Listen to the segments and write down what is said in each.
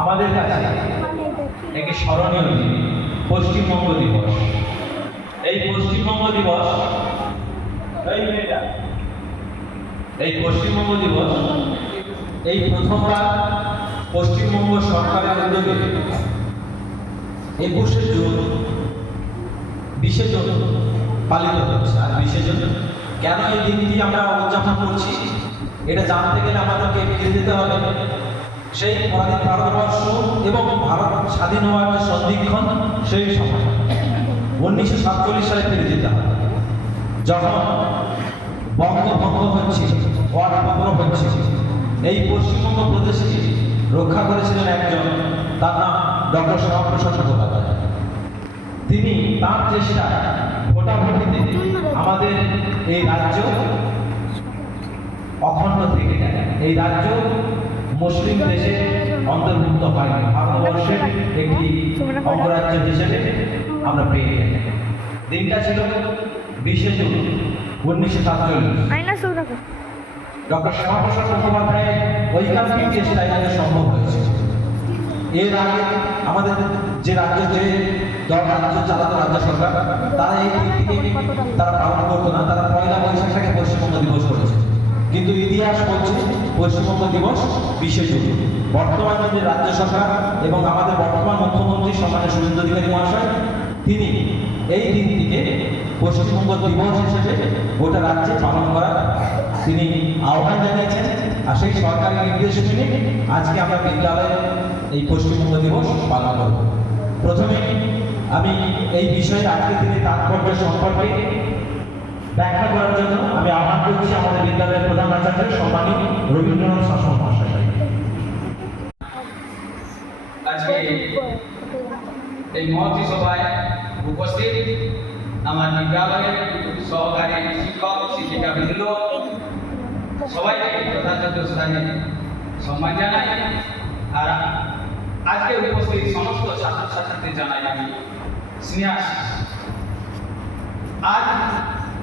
আমাদের কাছে একটি স্মরণীয় দিন পশ্চিমবঙ্গ দিবস। এই পশ্চিমবঙ্গ দিবস এই প্রথমবার পশ্চিমবঙ্গ সরকারের উদ্যোগে 21শে জুন বিশেষ পালিত হচ্ছে। আর বিশেষ কেন এই দিনটি আমরা উদযাপন করছি এটা জানতে গেলে আমাদেরকে ফিরে যেতে হবে সেই পরাধীন ভারতবর্ষ এবং ভারত স্বাধীন হওয়ার যে সন্ধিক্ষণ সেই সময় 1947 সালে ফিরে যেতে হবে, যখন বঙ্গভঙ্গ হচ্ছে, ওয়ারপত্র হচ্ছে। এই পশ্চিমবঙ্গ প্রদেশকে রক্ষা করেছিলেন একজন, তার নাম ডক্টর শ্যামাপ্রসাদ মুখোপাধ্যায়। তিনি তার চেষ্টা ভোটাভুটিতে আমাদের এই রাজ্য অখণ্ড থেকে যায়। এই রাজ্য মুসলিম দেশে অন্তর্ভুক্ত হয়নি, ভারতবর্ষের একটি অঙ্গরাজ্য হিসেবে আমরা পেয়ে যাই। দিনটা ছিল 20শে জুন 1947। ডক্টর শ্যামাপ্রসাদ মুখোপাধ্যায়ের ঐকান্তিক চেষ্টায় এটা সম্ভব হয়েছে। এর আগে আমাদের যে রাজ্যে রাজ্য চালাতো রাজ্য সরকার, তারা এই দিনটিকে তারা পালন করতো না, তারা পয়লা বৈশাখটাকে পশ্চিমবঙ্গ দিবস করেছে। কিন্তু ইতিহাস বলছে পশ্চিমবঙ্গ দিবস 20শে জুন। বর্তমান যে রাজ্য সরকার এবং আমাদের বর্তমান মুখ্যমন্ত্রী সম্মানীয় শুভেন্দু অধিকারী মহাশয়, তিনি এই দিনটিকে পশ্চিমবঙ্গ দিবস হিসেবে গোটা রাজ্যে পালন করার তিনি আহ্বান জানিয়েছেন। আর সেই সরকারি নির্দেশ মেনে আজকে আমরা বিদ্যালয়ে এই পশ্চিমবঙ্গ দিবস পালন করব। প্রথমে আমি এই বিষয়ে আজকের দিনের তাৎপর্য সম্পর্কে ব্যাখ্যা করার জন্য আমি আহ্বান করছি আমাদের বিদ্যালয়ের প্রধান আচার্য সম্মানীয় রবীন্দ্রনাথ শাসন মহাশয়। আজকে এই মহতী সভায় উপস্থিত আমার বিদ্যালয়ের সহকারী শিক্ষক শিক্ষিকা বৃন্দ, সবাইকে যথাযথ স্থানে সম্মান জানাই। আর আজকে উপস্থিত সমস্ত ছাত্রছাত্রীদের জানাই আমি স্নেহাশিস। আজ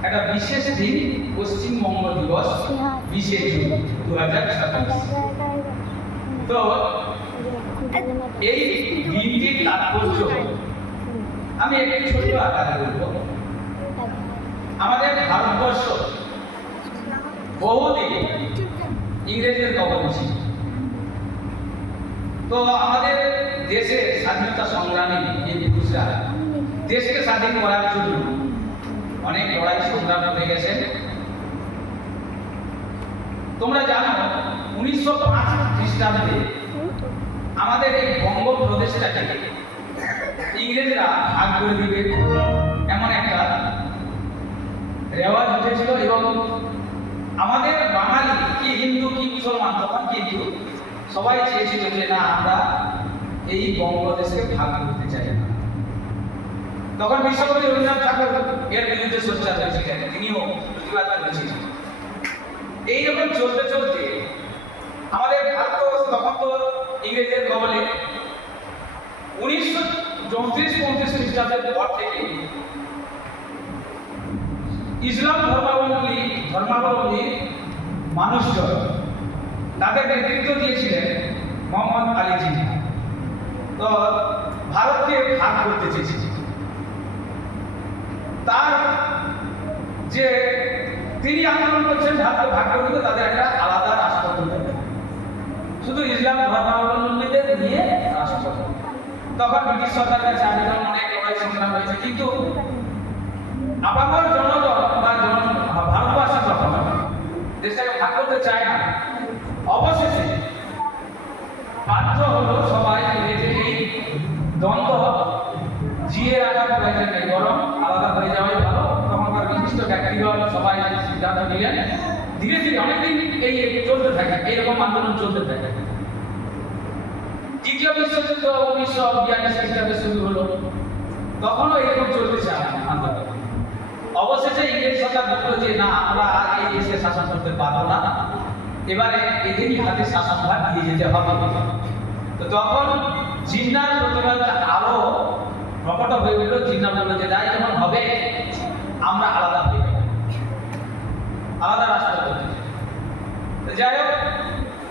একটা বিশেষ দিন, পশ্চিমবঙ্গ দিবস 20শে জুন 2026। তো এই দিনটির তাৎপর্য আমি একটু ছোট আকারে বলবো। আমাদের ভারতবর্ষ বহুদিন ইংরেজদের কবলে ছিল। তো আমাদের দেশের স্বাধীনতা সংগ্রামী এই পুরুষরা দেশকে স্বাধীন করার জন্য অনেক লড়াই সংগ্রাম করে গেছেন। তোমরা জানো 1905 খ্রিস্টাব্দে আমাদের এই বঙ্গপ্রদেশটাকে ইংরেজরা ভাগ করে দিবে এমন একটা রেওয়াজ উঠেছিল। এবং আমাদের বাঙালি কি হিন্দু কি মুসলমান, তখন কিন্তু সবাই চেয়েছিল যে না, আমরা এই বঙ্গদেশকে ভাগ করতে চাই না। তখন বিশ্বকবি রবীন্দ্রনাথ ঠাকুর এর বিরুদ্ধে সোচ্চার হয়েছিলেন, তিনিও প্রতিবাদ করেছিলেন। এইরকম চলতে চলতে আমাদের ভারতবর্ষ তখন তো ইংরেজের কবলে 1934-35 খ্রিস্টাব্দের পর থেকে ইসলাম ধর্মাবলম্বী মানুষজন তাদের নেতৃত্ব দিয়েছিলেন মোহাম্মদ আলী জিন্না। তো ভারতকে ভাগ করতে চেয়েছিল। তার যে তিনি আন্দোলন করছেন ভারতকে ভাগ করে দিতে, তাদের একটা আলাদা রাষ্ট্র করতে হবে, শুধু ইসলাম ধর্মাবলম্বীদের নিয়ে রাষ্ট্র। তখন ব্রিটিশ সরকারের কাছে আবেদন, অনেক লড়াই সংগ্রাম হয়েছে, কিন্তু আপামর জনগণ বা ভারতবাসী যখন দেশটাকে ভাগ করতে চায় না, অবশেষে বাধ্য হলো সবাই মিলে যে এই দ্বন্দ্ব জিয়ে রাখার প্রয়োজন নেই, বরং আলাদা হয়ে যাওয়াই ভালো। তখনকার বিশিষ্ট ব্যক্তিগণ সবাই সিদ্ধান্ত নিলেন। ধীরে ধীরে অনেকদিন এই চলতে থাকে, এইরকম আন্দোলন চলতে থাকে। দ্বিতীয় বিশ্বযুদ্ধ 1942 খ্রিস্টাব্দে শুরু হলো, তখনও এরকম চলতেছে আন্দোলন। অবশেষে ইংরেজ সরকার বলল যে না, আমরা আর এই দেশে শাসন করতে পারবো না, এবারে এদেরই হাতে শাসনভার দিয়ে যেতে হবে। তো তখন জিন্নার প্রতিবাদটা আরো প্রকট হয়ে উঠল। জিন্না বলল যে তাই যখন হবে আমরা আলাদা হয়ে যাব, আলাদা রাষ্ট্র করতে চাই। যাই হোক,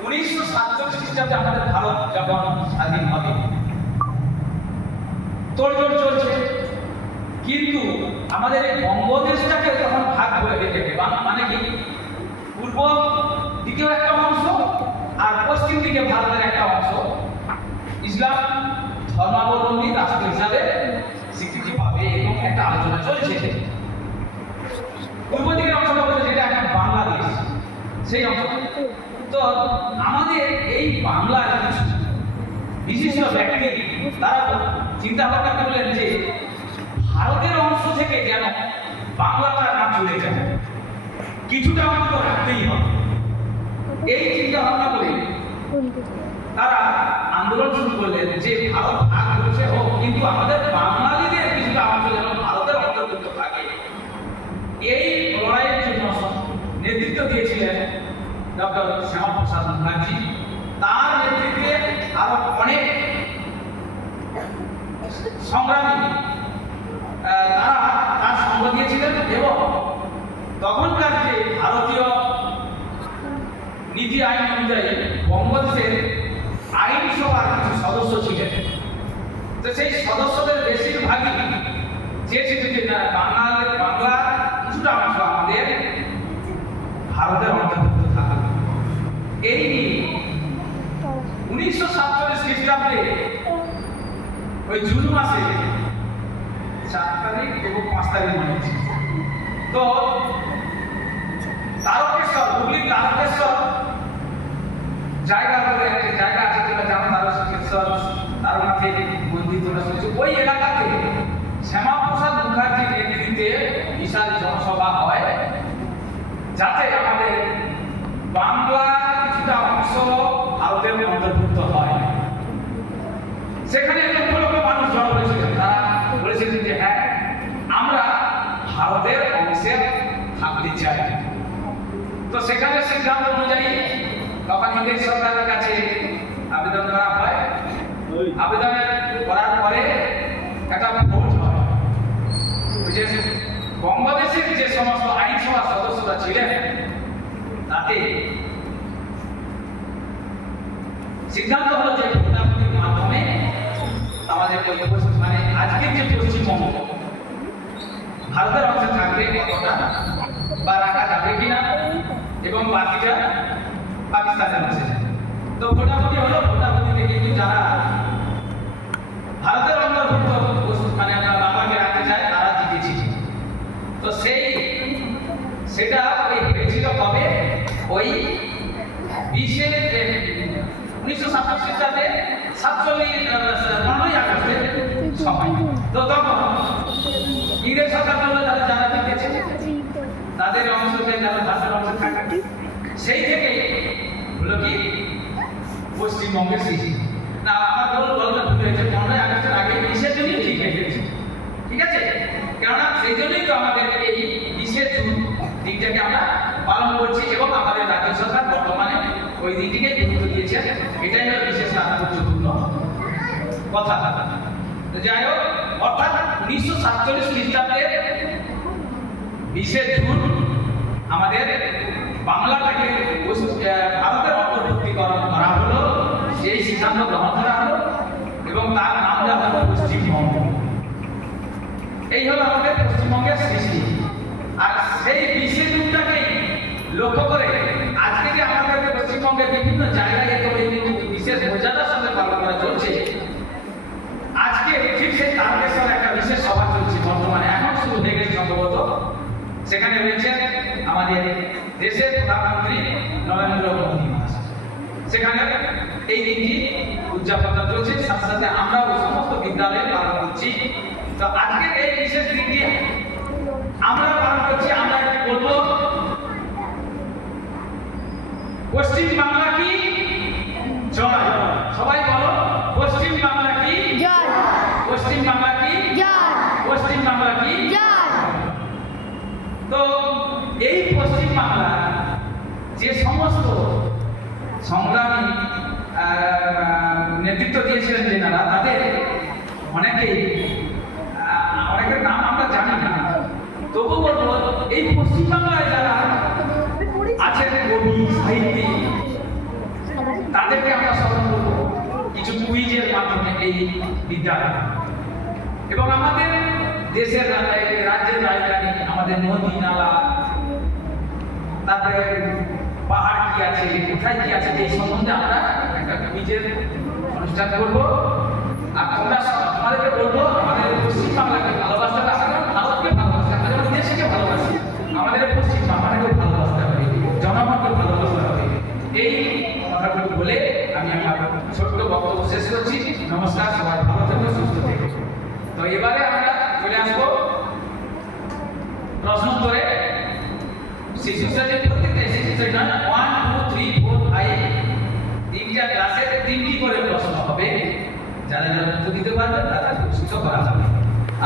1947 খ্রিস্টাব্দে আমাদের ভারত যখন স্বাধীন হবে, তোড়জোড় চলছে। কিন্তু আমাদের এই বঙ্গদেশটাকে তখন ভাগ করে দিতে, মানে কি পূর্ব দিকেও একটা অংশ আর পশ্চিম দিকে ভারতের একটা অংশ ইসলাম ধর্মাবলম্বী রাষ্ট্র হিসাবে স্বীকৃতি পাবে, এবং একটা আলোচনা চলছে। পূর্ব দিকের অংশটা হচ্ছে যেটা এখন বাংলাদেশ, সেই অংশটা তো আমাদের এই বাংলার কিছু বিশিষ্ট ব্যক্তি তারা চিন্তা ভাবনা করলেন যে ভারতের অংশ থেকে যেন বাংলাটা না চলে যায়, কিছুটা অন্তত রাখতেই হবে। এই চিন্তা ভাবনা করে তারা আন্দোলন শুরু করলেন যে ভারত ভাগ হচ্ছে হোক, কিন্তু আমাদের বাঙালিদের কিছুটা অংশ যেন ভারতের অন্তর্ভুক্ত থাকে। এই লড়াইয়ের জন্য নেতৃত্ব দিয়েছিলেন ডক্টর শ্যামাপ্রসাদ মুখার্জি। তার নেতৃত্বে আরো অনেক সংগ্রামী তারা তার সঙ্গ দিয়েছিলেন এবং তখনকার যে ভারতীয় নীতি আইন অনুযায়ী বঙ্গদেশের আইনসভার কিছু সদস্য ছিলেন। তো সেই সদস্যদের বেশিরভাগই চেয়েছিল যে না, বাংলার কিছুটা অংশ আমাদের ভারতের অন্তর্ভুক্ত থাকা। এই নিয়ে 1947 খ্রিস্টাব্দে ওই জুন মাসে 4 তারিখ এবং 5 তারিখ মনে হচ্ছে, তো তারকেশ্বর, হুগলির তারকেশ্বর জায়গা বলে একটা জায়গা আছে, যেটা জানো, তারকেশ্বর তারনাথের মন্দির তোমরা শুনেছো। ওই এলাকাতে শ্যামাপ্রসাদ মুখার্জির নেতৃত্বে বিশাল জনসভা হয়, যাতে আমাদের বাংলার কিছুটা অংশ ভারতের অন্তর্ভুক্ত হয়। সেখানে লক্ষ লক্ষ মানুষ জড়ো হয়েছিলেন। তারা বলেছিলেন যে হ্যাঁ, আমরা ভারতের অংশে থাকতে চাই। তো সেখানে সিদ্ধান্ত অনুযায়ী তখন ইংরেজ সরকারের কাছে আবেদন করা হয়। আবেদন করার পরে একটা ভোট হয়। ওই যে বঙ্গদেশের যে সমস্ত আইনসভা সদস্যরা ছিলেন, তাতে সিদ্ধান্ত হলো যে ভোটাভুটির মাধ্যমে আমাদের মানে আজকের যে পশ্চিমবঙ্গ ভারতের অংশে থাকবে কতটা বা রাখা যাবে কিনা, এবং বাকিটা পাকিস্তানের অংশে। তো ভোটাভুটি হলো। ভোটাভুটিতে কিন্তু যারা ভারতের অন্তর্ভুক্ত মানে বাংলাকে রাখতে চায় তারা জিতেছিল। তো সেটা হয়েছিল কবে? ওই 1947 খ্রিস্টাব্দে 15ই আগস্টের সময়। তো তখন ইংরেজ সরকার বললো তাদের যারা জিতেছে তাদের অংশকে যারা ভারতের অংশে থাকে, সেই থেকে হলো কি পশ্চিমবঙ্গের সৃষ্টি। না, আমার গল্পটা ভুল হয়েছে। 15ই আগস্টের আগে 20 জনই ঠিক হয়ে গেছে, ঠিক আছে? কেননা সেই জন্যই তো আমাদের এই 20 জুন দিনটাকে আমরা পালন করছি, এবং আমাদের রাজ্য সরকার বর্তমানে ওই দিনটিকে গুরুত্ব দিয়েছে। এটাই হলো বিশেষ তাৎপর্যপূর্ণ কথা। তো যাই হোক, অর্থাৎ 1947 খ্রিস্টাব্দের 20 জুন আমাদের বাংলাটাকে ভারতের অন্তর্ভুক্তিকরণ করা হলো, সেই সিদ্ধান্ত গ্রহণ করা হলো, এবং তার নাম দেওয়া হলো পশ্চিমবঙ্গ। এই হলো আমাদের পশ্চিমবঙ্গের সৃষ্টি। আর সেই 20 জুনটাকেই লক্ষ্য করে আজ থেকে আমাদের পশ্চিমবঙ্গের বিভিন্ন জায়গায় বিশেষ মর্যাদার সঙ্গে পালন করা চলছে। আজকে ঠিক সেই তারকেশ্বর একটা বিশেষ সভা চলছে বর্তমানে, এখন শুরু হয়ে গেছে সম্ভবত। সেখানে রয়েছেন আমাদের দেশের প্রধানমন্ত্রী নরেন্দ্র মোদী। সেখানে এই দিনটি উদযাপন চলছে, সাথে সাথে আমরাও সমস্ত বিদ্যালয়ে পালন করছি। তো আজকের এই বিশেষ দিনটি আমরা পালন করছি। আমরা কি বলবো? পশ্চিম বাংলা কি জয়। সবাই বলো, পশ্চিম বাংলা কি জয়। পশ্চিম বাংলা কি জয়। পশ্চিম বাংলা কি জয়। তো এই পশ্চিম বাংলা যে সমস্ত সংগ্রামী নেতৃত্ব দিয়েছিলেন যেনারা, তাদের অনেকের নাম আমরা জানি না। তবু বলবো, এই পশ্চিম বাংলায় যারা আছেন কবি, সাহিত্যিক, তাদেরকে আমরা স্মরণ করবো কিছু কুইজের মাধ্যমে এই বিদ্যালয়। এবং আমাদের দেশের রাজ্যের রাজধানী, আমাদের নদী নালা, তারপরে পাহাড় কি আছে, কোথায় কি আছে, এই সম্বন্ধে আমরা একটা কুইজের অনুষ্ঠান করবো। আর আমরা আমাদেরকে বলবো আমাদের পশ্চিম বাংলাকে ভালোবাসতে হবে, আমরা ভারতকে ভালোবাসতে হবে, আমাদের দেশকে ভালোবাসি, আমাদের পশ্চিম বাংলাকে ভালোবাসতে হবে, জনগণকে ভালোবাসতে হবে। এই সোসাইটির প্রত্যেকটা এসসি সোসাইটি নয় 1 2 3 4 5 তিনটা ক্লাসে তিনটি করে প্রশ্ন হবে, যারা যারা উত্তর দিতে পারবে তারা পুরস্কৃত করা হবে।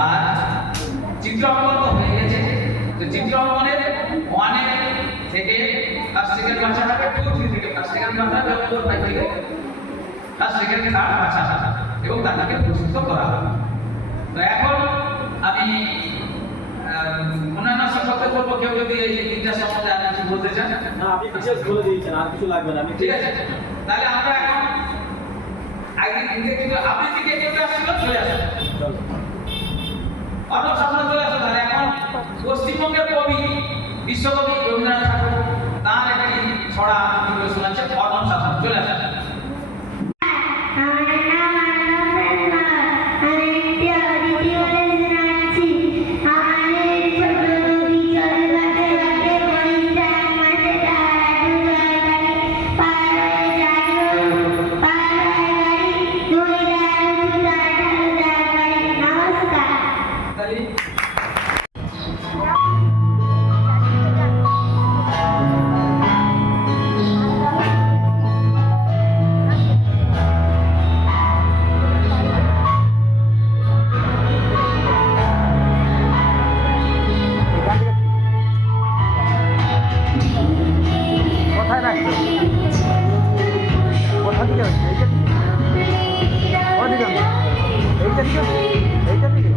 আর চিত্র অঙ্কন তো হয়ে গেছে, তো চিত্র অঙ্কনের 1 থেকে ফার্স্ট সেকেন্ড বাছা হবে, 2 3 থেকে ফার্স্ট সেকেন্ড বাছা হবে, 4 5 থেকে ফার্স্ট সেকেন্ড থার্ড বাছা হবে এবং তাদেরকে পুরস্কৃত করা হবে। তো এখন আমি অন্যান্য সম্পর্কে বলবো, কেউ যদি এই তিনটা সম্বন্ধে আর কিছু বলতে চান। না, আপনি বিশেষ বলে দিয়েছেন, আর কিছু লাগবে না। আমি ঠিক আছে, তাহলে আমরা এখন আগে থেকে কিন্তু আপনি থেকে কেউ আসছিল চলে আসুন, চলো। অর্ণব সামনে চলে আসুন। তাহলে এখন পশ্চিমবঙ্গের কবি বিশ্বকবি রবীন্দ্রনাথ ঠাকুর তার একটি ছড়া আবৃত্তি শোনাচ্ছে, অর্ণব সামনে চলে আসুন। কোথায় রাখছো? কোথা থেকে হচ্ছে? এইটা থেকে? ওদিকে না? এইটা থেকে? এইটা থেকে?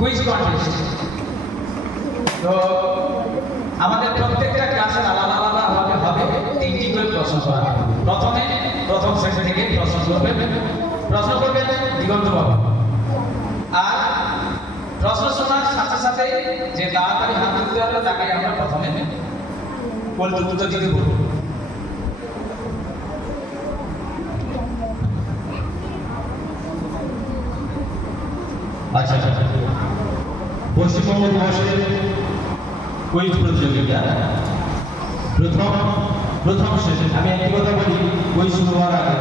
Quiz contest. তো আমাদের প্রত্যেকটা ক্লাসের আলাদা আলাদা হবে 3টি করে প্রশ্ন করা হবে। প্রথমে প্রথম শ্রেণী থেকে প্রশ্ন করবেন দিগন্ত বাবু। আর প্রশ্ন শোনার সাথে সাথে যে তাড়াতাড়ি হাত তুলতে হবে তাকে আমরা প্রথমে উত্তর দিতে বলবো। আচ্ছা, পশ্চিমবঙ্গ দিবসের কুইজ প্রতিযোগিতা প্রথম শ্রেণী। আমি একটি কথা বলি, কুইজ শুরু হওয়ার আগে,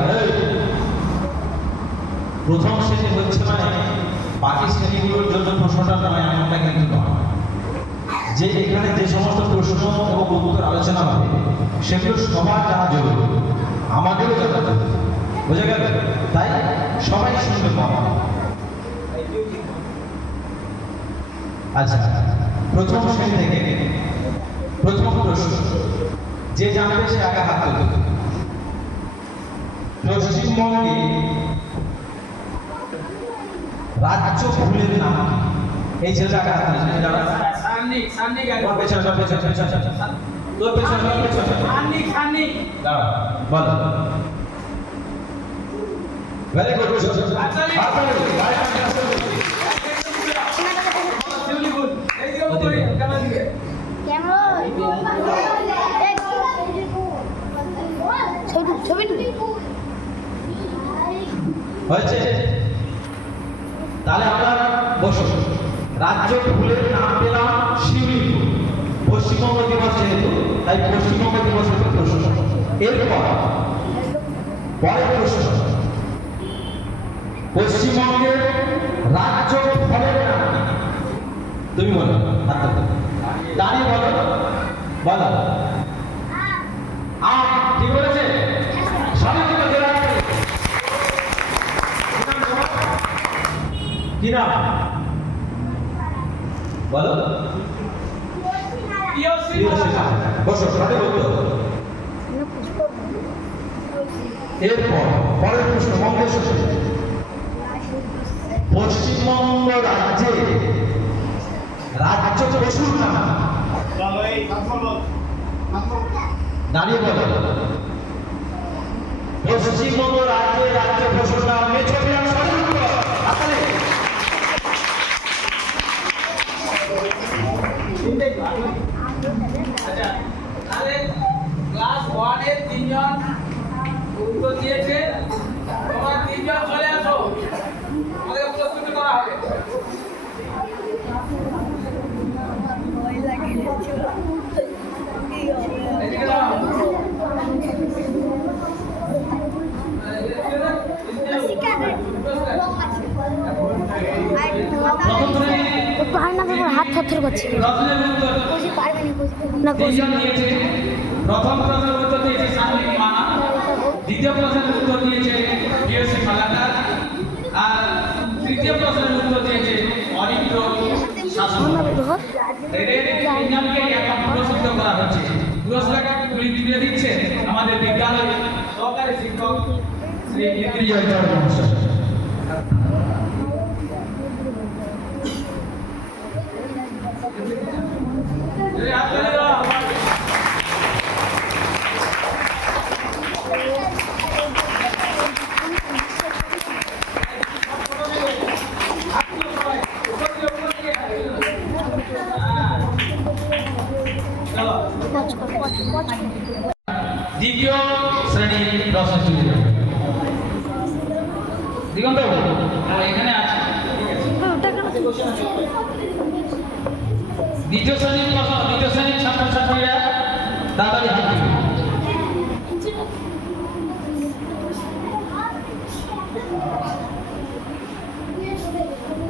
প্রথম শ্রেণী হচ্ছে মানে বাকি শ্রেণীগুলোর জন্য প্রশ্নটা নয়, এমনটা কিন্তু নয়। যে এখানে যে সমস্ত প্রশ্ন এবং উত্তর আলোচনা হবে সেগুলো সবার জানা জরুরি, আমাদেরও জানা জরুরি, বোঝা গেল? তাই সবাই শুনবে পাওয়া। আচ্ছা, প্রথম শ্রেণী থেকে প্রথম প্রশ্ন, যে জানবে সে আগে হাত তুলবে। পশ্চিমবঙ্গে রাজ্য ফুলের নাম কি? এই ছেলেটা আগে হাত তুলবে। সামনে গেল। তোর পেছনে দাঁড়া, বল। Very good. হয়েছে? তাহলে আমরা বসো। রাজ্য ফুলের নাম পেলাম শিউলি ফুল। পশ্চিমবঙ্গ দিবস যেহেতু, তাই পশ্চিমবঙ্গ দিবসের প্রশ্ন। এরপর পরের প্রশ্ন, পশ্চিমবঙ্গের রাজ্য ফলের নাম কি? তুমি বলো, হাত তুলো। দাঁড়িয়ে বলো, বলো। আম। ঠিক বলেছে? সবাই মিলে জোরে বলো। কি নাম বলো? বসো, সঠিক উত্তর। এরপর পরের প্রশ্ন, মঙ্গলেশ্বর। পশ্চিমবঙ্গ রাজ্যে রাজ্য পশুর নাম। দাঁড়িয়ে বলো। পশ্চিমবঙ্গ রাজ্যে রাজ্য পশুর নাম মেছোবিরাম। সঠিক উত্তর। আসলে আচ্ছা, তাহলে ক্লাস 1 এর 3 জন উত্তর দিয়েছে। তোমরা 3 জন চলে আসো, আমাদের প্রস্তুতি করা হবে। এদিকে দাও। প্রথম শ্রেণী হাত থরথর করছে। প্রশ্নের উত্তর না, 3 জন দিয়েছে। প্রথম প্রশ্নের উত্তর দিয়েছে সানভি মানা, দ্বিতীয় প্রশ্নের উত্তর দিয়েছে পিএসসি মালাকার, আর তৃতীয় প্রশ্নের উত্তর দিয়েছে অরিত্র শাসন। এদের 3 জনকে এখন পুরস্কৃত করা হচ্ছে। পুরস্কারটা তুলে দিচ্ছে আমাদের বিদ্যালয়ের সহকারী শিক্ষক শ্রী কীর্তিজয় চন্দ্র মহাশয়। দ্বিতীয় শ্রেণীর প্রশ্ন চলে যাবে। দিগন্ত এখানে আছে। দ্বিতীয় শ্রেণীর প্রশ্ন, দ্বিতীয় শ্রেণীর ছাত্রছাত্রীরা তাড়াতাড়ি হাত দিবে।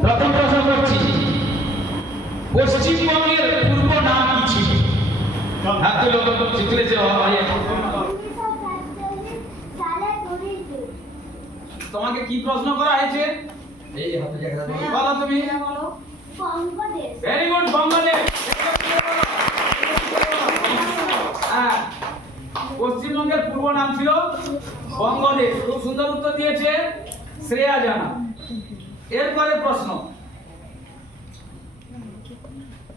প্রথম প্রশ্ন করছি, পশ্চিমবঙ্গের পূর্ব নাম কি ছিল? হাত তুলো, তুলেছে। তোমাকে কি প্রশ্ন করা হয়েছে? এই হাতে জায়গা দাও। বলো তুমি। Very good, Bangladesh. হ্যাঁ, পশ্চিমবঙ্গের পূর্ব নাম ছিল বঙ্গদেশ। খুব সুন্দর উত্তর দিয়েছে শ্রেয়া জানা। এরপরে প্রশ্ন,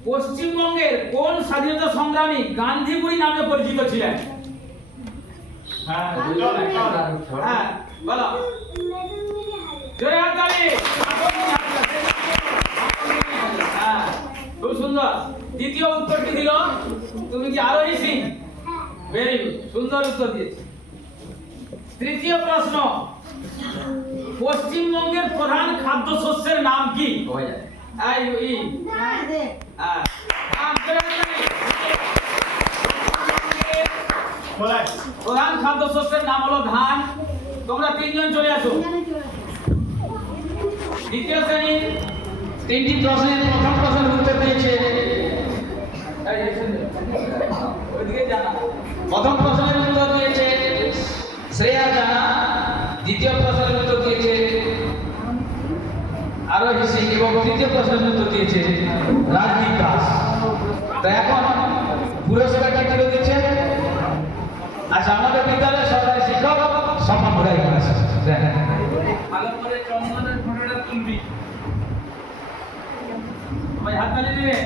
পশ্চিমবঙ্গের কোন স্বাধীনতা সংগ্রামী গান্ধীপুরী নামে পরিচিত ছিলেন? হ্যাঁ বলো জোরে হাততালি। হ্যাঁ খুব সুন্দর। দ্বিতীয় উত্তরটি দিল তুমি কি আরোহী সিং? ভেরি গুড, সুন্দর উত্তর দিয়েছে। তৃতীয় প্রশ্ন, পশ্চিমবঙ্গের প্রধান খাদ্যশস্যের নাম কি? প্রধান খাদ্যশস্যের নাম হলো ধান। তোমরা তিনজন চলে আসো। দ্বিতীয় শ্রেণী তিনটি প্রশ্নের প্রথম প্রশ্নের উত্তর দিয়েছে প্রথম প্রশ্নের উত্তর দিয়েছে শ্রেয়া জানা, দ্বিতীয় প্রশ্নের উত্তর দিয়েছে আরোহী সিং এবং তৃতীয় প্রশ্নের উত্তর দিয়েছে রাজদীপ দাস। তো এখন পুরস্কারটি তুলে দিচ্ছে আচ্ছা আমাদের বিদ্যালয়ের সরকারি শিক্ষক সম্মান ঘুরাই করেছে। ভালো করে চন্দনের ফটোটা তুলবি, ভাই হাততালি দিবে।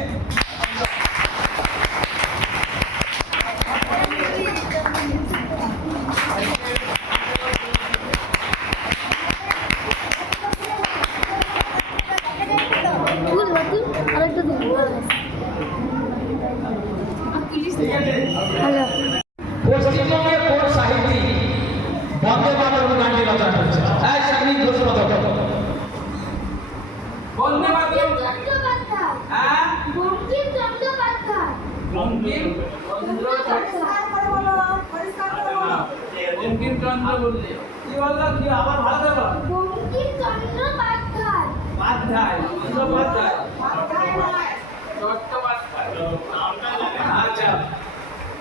পশ্চিমবঙ্গের কোন সাহিত্যিক বন্দে মাতরম গানটি রচনা করেছে? এই সাংনিক ঘোষ পদক। বন্দে মাতরম হ্যাঁ বঙ্কিমচন্দ্র বললে কি বললো কি আবার ভালো করে বল। বঙ্কিমচন্দ্র চট্টোপাধ্যায়। আচ্ছা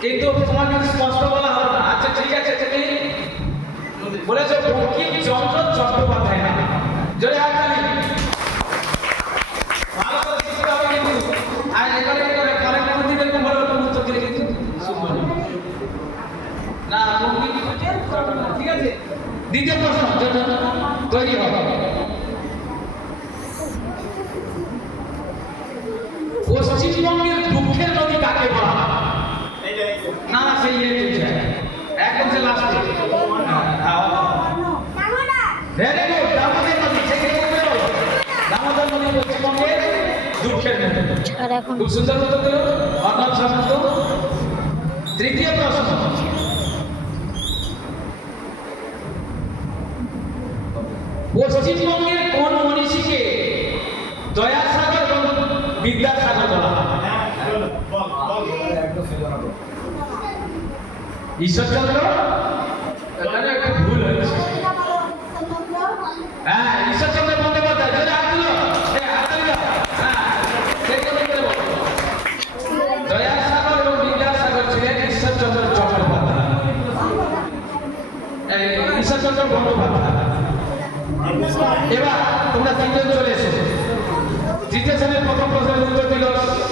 কিন্তু তোমার কিন্তু স্পষ্ট বলা হলো না। আচ্ছা ঠিক আছে তুমি বলেছো বঙ্কিমচন্দ্র চট্টোপাধ্যায় না। জোরে হাততালি। ভালো করে শিখতে হবে কিন্তু। আর এবারে কারেক্ট করে দিলে খুব ভালো করে উত্তর দিলে কিন্তু শুনবো না বঙ্কিমচন্দ্র। ঠিক আছে দ্বিতীয় প্রশ্ন তৈরি হবে। পশ্চিমবঙ্গের দুঃখের নদী কাকে বলা হয়? না না সেই একদম সে লাস্টে। ভেরি গুড, দামোদর নদী। দামোদর নদী পশ্চিমবঙ্গের দুঃখের নদী। খুব সুন্দর উত্তর দিল অর্ণব সামন্ত। তৃতীয় প্রশ্ন, পশ্চিমবঙ্গের কোন মনীষীকে দয়াসাগর এবং বিদ্যাসাগর বলা হয়? ঈশ্বরচন্দ্র। এখানে একটা ভুল হয়েছে। হ্যাঁ ঈশ্বরচন্দ্র বন্দ্যোপাধ্যায়। যদি হাত দিল দয়াসাগর এবং বিদ্যাসাগর ছিলেন ঈশ্বরচন্দ্র চট্টোপাধ্যায়, ঈশ্বরচন্দ্র বন্দ্যোপাধ্যায়। এবার তোমরা তিনজন চলে এসো। তৃতীয় শ্রেণীর প্রথম প্রশ্নের উত্তর দিল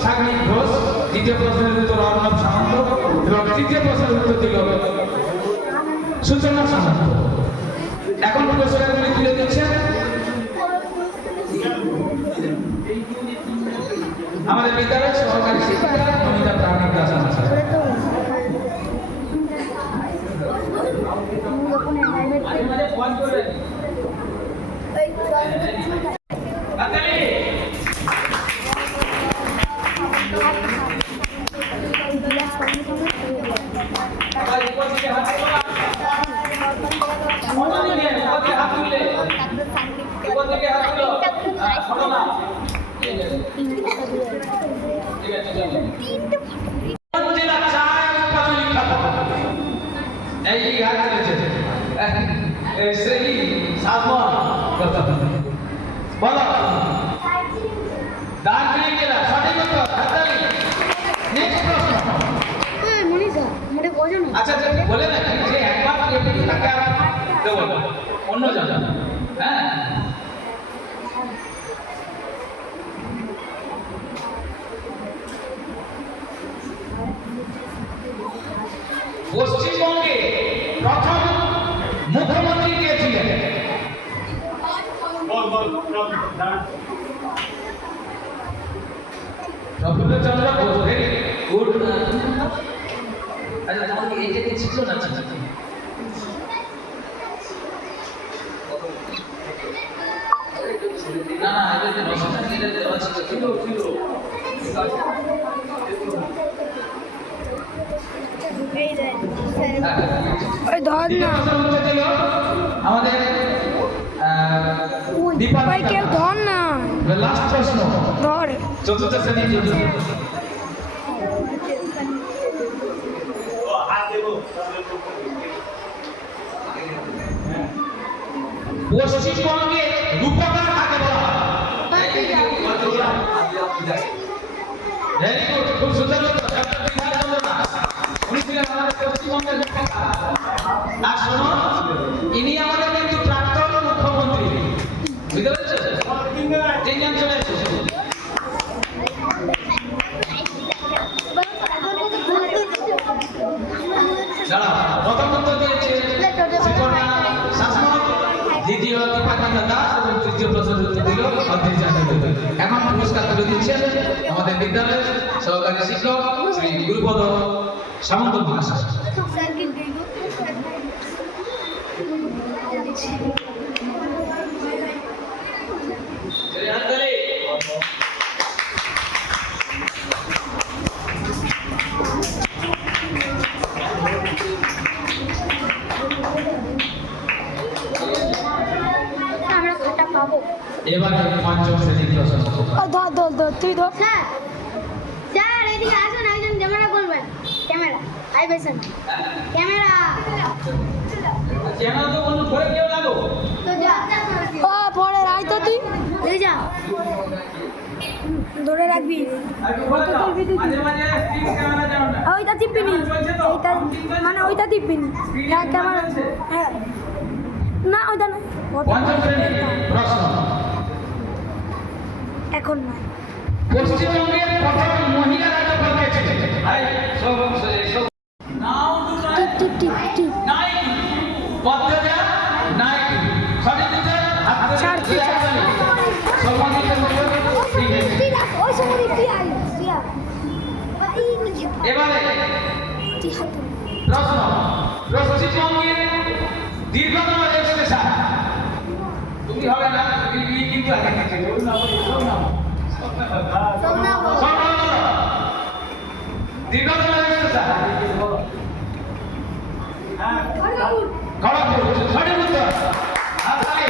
সাগ্নিক ঘোষ, দ্বিতীয় প্রশ্নের উত্তর অর্ণব সামন্ত এবং তৃতীয় প্রশ্নের উত্তর দিল সূচনা সামন্ত। এখন পুরস্কারগুলি তুলে দিচ্ছেন আমাদের বিদ্যালয়ের সহকারী শিক্ষিকা অনিতা প্রাণিক দাস। দার্জিলিং জেলা সঠিক উত্তর। নেক্সট প্রশ্ন। আচ্ছা বলে না যে একবার তাকে দেবো অন্য জায়গা। হ্যাঁ পশ্চিমবঙ্গে প্রথম মুখ্যমন্ত্রী কে ছিলেন? Prafulla Chandra Ghosh, very good. আচ্ছা, তোমাকে এই যে ছিল না ছিল না না, এটা রসনা দিয়ে দেওয়া ছিল ছিল ছিল। ওই ধর না আমাদের ভাই কেউ ধর না লাস্ট প্রশ্ন, ধর চতুর্থ শ্রেণী পশ্চিমবঙ্গে রূপকার কাকে বলা হয়? ভেরি গুড, খুব সুন্দর উত্তর। ডক্টর বিধানচন্দ্র দাস, উনি ছিলেন আমাদের পশ্চিমবঙ্গের রূপকার। আর শোনো, ইনি আমাদের কিন্তু প্রাক্তন মুখ্যমন্ত্রী, বুঝতে পেরেছো? তিনজন চলে এসেছে। দাঁড়াও, প্রথম উত্তর দিয়েছে শ্রীকন্যা শাসমল, দ্বিতীয় দীপাকান্ত দাস এবং তৃতীয় প্রশ্নের উত্তর দিল অধীর চন্দ্র। এখন পুরস্কার তুলে দিচ্ছেন আমাদের বিদ্যালয়ের সহকারী শিক্ষক শ্রী গুরুপদ সামন্ত মহাশয়। আমরা খাতা পাবো। এবারে পঞ্চম শ্রেণীর প্রশ্ন। ও ধর ধর ধর তুই ধর স্যার স্যার এদিকে আসুন, একজন ক্যামেরা করবেন। Camera I besan camera channel তো বন্ধ করে কেউ লাগো। তো যা ও পরে রাই তো তুই এই যা ধরে রাখবি আর একটু বলে দাও, মাঝে মাঝে স্ক্রিন ক্যামেরা যাও না। ওইটা টিপিনি এইটা মানে ওইটা টিপিনি হ্যাঁ ক্যামেরা হ্যাঁ না ওইটা না পঞ্চম শ্রেণীর প্রশ্ন। এখন না পশ্চিমবঙ্গের প্রথম মহিলা রাজ্যপাল কে ছিলেন? আই সব সব নাও টু টিপ টিপ টিপ টিপ নাইক পদ্মজা নাইক সঠিক উত্তর হাতে ছাড়, তুই ছাড়। সম্মানিত মণ্ডলী, ঠিক আছে। তুই রাখ ওই সময় তুই আই তুই আই এবারে তুই হাতে প্রশ্ন, পশ্চিমবঙ্গের দীর্ঘতম রেল স্টেশন। তুমি হবে না, তুমি কিন্তু আগে থেকে বলুন না, বলুন না। দীর্ঘতম রেল স্টেশন খড়গপুর, সঠিক উত্তর। আর তাই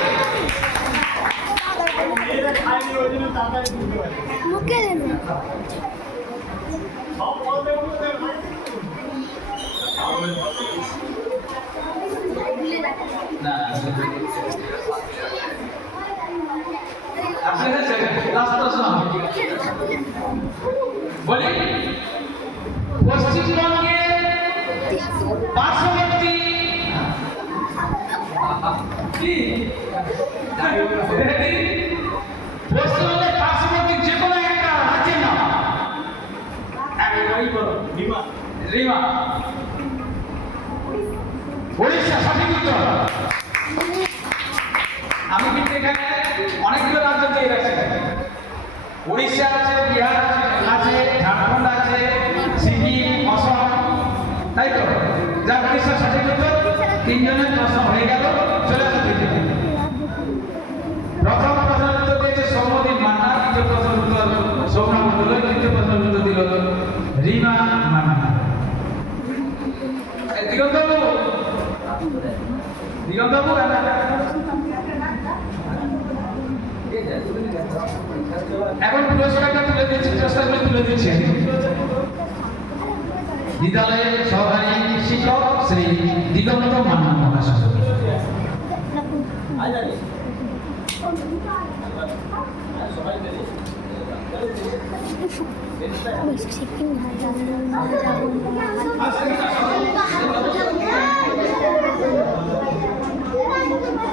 মুখে দেন না আপনাদের লাস্ট প্রশ্ন বলি, পশ্চিমবঙ্গের পার্শ্ববর্তী কি পশ্চিমবঙ্গের পার্শ্ববর্তী যে কোনো একটা রাজ্যের নাম। রিমা, উড়িষ্যা, সঠিক উত্তর। আমি কিন্তু এখানে অনেকগুলো রাজ্য দিয়ে গেছি। উড়িষ্যা আছে, বিহার আছে, ঝাড়খণ্ড আছে, সিকিম, অসম, তাই তো? যা উড়িষ্যা সঠিক উত্তর। তিনজনের প্রশ্ন হয়ে গেল, চলে আসো তৃতীয়। প্রথম প্রশ্নের উত্তর দিয়েছে সৌম্যদীপ মান্না, দ্বিতীয় প্রশ্নের উত্তর সৌম্য মন্ডল, তৃতীয় প্রশ্নের উত্তর দিল রিমা মান্না। দিগন্তবাবু, দিগন্তবাবু এখন পুরস্কারটা তুলে দিচ্ছি, পুরস্কারগুলো তুলে দিচ্ছি। বিদ্যালয়ের সহকারী শিক্ষক শ্রী দিগন্ত মান্না মহাশয়।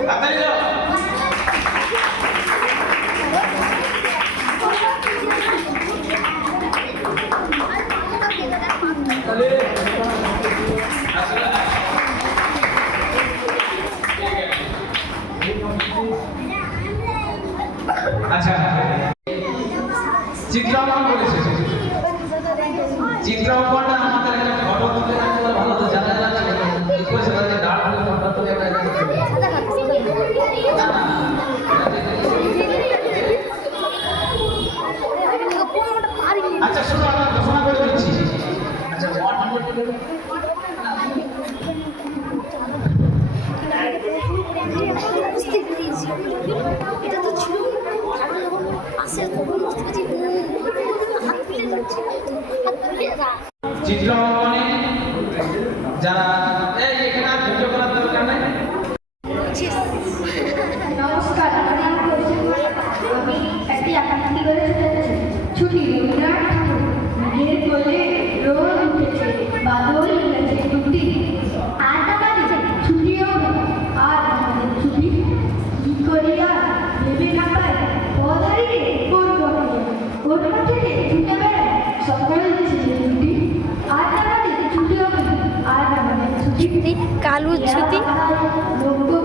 তাড়াতাড়ি যাও। আচ্ছা, চিত্রাঙ্কন করেছে। চিত্রাঙ্কনটা আমাদের একটা ফটো তুলে রাখতে হলে ভালো তো জানা যাচ্ছে কি করে সেটাকে দাঁড় করে ফটো তুলে একটা আচ্ছা শুনো আমরা ঘোষণা করে দিচ্ছি আচ্ছা 100 এটা তো ছিল আসে তখন বুঝতে পারছি হাত তুলে ধরছে হাত তুলে যা চিত্রাঙ্কনে যারা এই এখানে আর ভিডিও করার দরকার নেই নমস্কার, আমার নাম কৌশিক। আমি একটি আকাঙ্ক্ষী করে ছুটেছি। ছুটি রবীন্দ্রনাথ ঠাকুর। মেঘের কোলে রোদ উঠেছে, বাদল উঠেছে দুটি। আর তাকাতে ছুটিও আর আমাদের ছুটি। কি করিয়া ভেবে না পাই পথ হারিয়ে কোন পথে কোন থেকে ছুটে বেড়ায় সকল ছেলে ছুটি। আর তাকাতে ছুটিও আর আমাদের ছুটি। কালু ছুটি লোক